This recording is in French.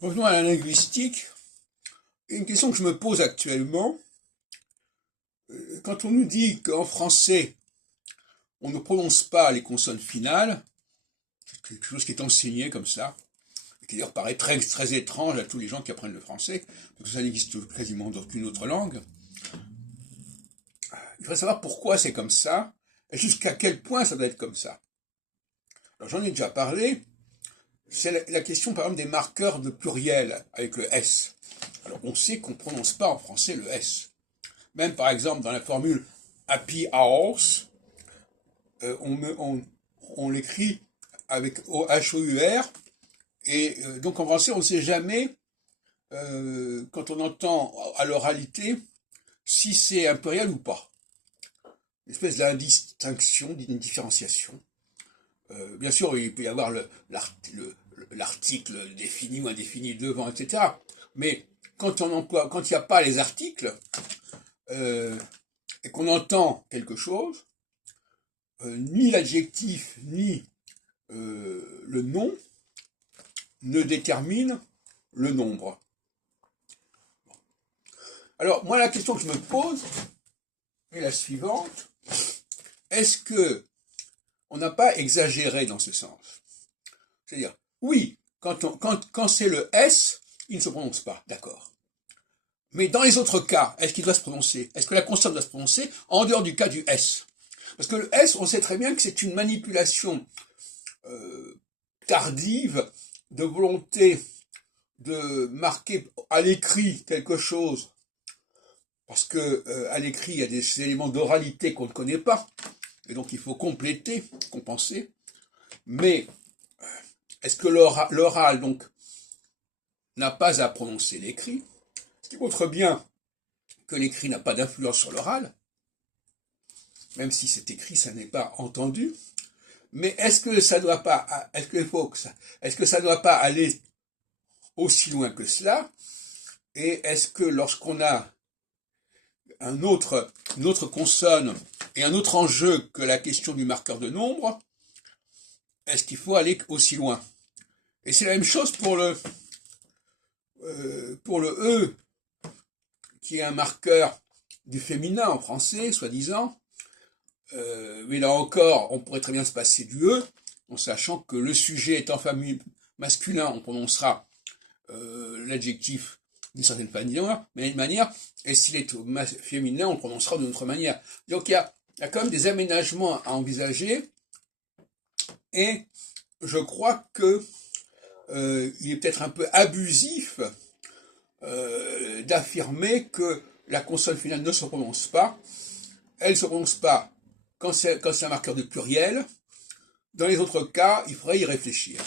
Revenons à la linguistique. Une question que je me pose actuellement, quand on nous dit qu'en français, on ne prononce pas les consonnes finales, c'est quelque chose qui est enseigné comme ça, et qui d'ailleurs paraît très, très étrange à tous les gens qui apprennent le français, parce que ça n'existe quasiment dans aucune autre langue. Il faudrait savoir pourquoi c'est comme ça, et jusqu'à quel point ça doit être comme ça. Alors j'en ai déjà parlé, c'est la question par exemple des marqueurs de pluriel avec le S. Alors on sait qu'on ne prononce pas en français le S. Même par exemple dans la formule Happy Hours, on l'écrit avec H-O-U-R, et donc en français on ne sait jamais, quand on entend à l'oralité, si c'est un pluriel ou pas. Une espèce d'indistinction, d'une différenciation. Bien sûr, il peut y avoir l'article défini ou indéfini devant, etc. Mais quand il n'y a pas les articles, et qu'on entend quelque chose, ni l'adjectif, ni le nom ne déterminent le nombre. Alors, moi, la question que je me pose est la suivante. Est-ce que on n'a pas exagéré dans ce sens? C'est-à-dire, oui, quand c'est le S, il ne se prononce pas, d'accord. Mais dans les autres cas, est-ce qu'il doit se prononcer? Est-ce que la consonne doit se prononcer en dehors du cas du S? Parce que le S, on sait très bien que c'est une manipulation tardive de volonté de marquer à l'écrit quelque chose, parce que à l'écrit, il y a des éléments d'oralité qu'on ne connaît pas, et donc il faut compléter, compenser. Mais est-ce que l'oral, donc, n'a pas à prononcer l'écrit? Ce qui montre bien que l'écrit n'a pas d'influence sur l'oral, même si c'est écrit, ça n'est pas entendu. Mais est-ce que ça doit pas, est-ce que ça doit pas aller aussi loin que cela? Et est-ce que lorsqu'on a une autre consonne et un autre enjeu que la question du marqueur de nombre, est-ce qu'il faut aller aussi loin? Et c'est la même chose pour le E, qui est un marqueur du féminin en français, soi-disant. Mais là encore, on pourrait très bien se passer du E, en sachant que le sujet étant masculin, on prononcera l'adjectif d'une certaine manière, et s'il est féminin, on le prononcera d'une autre manière. Donc il y a quand même des aménagements à envisager, et je crois que il est peut-être un peu abusif d'affirmer que la consonne finale ne se prononce pas. Elle ne se prononce pas quand c'est un marqueur de pluriel. Dans les autres cas, il faudrait y réfléchir.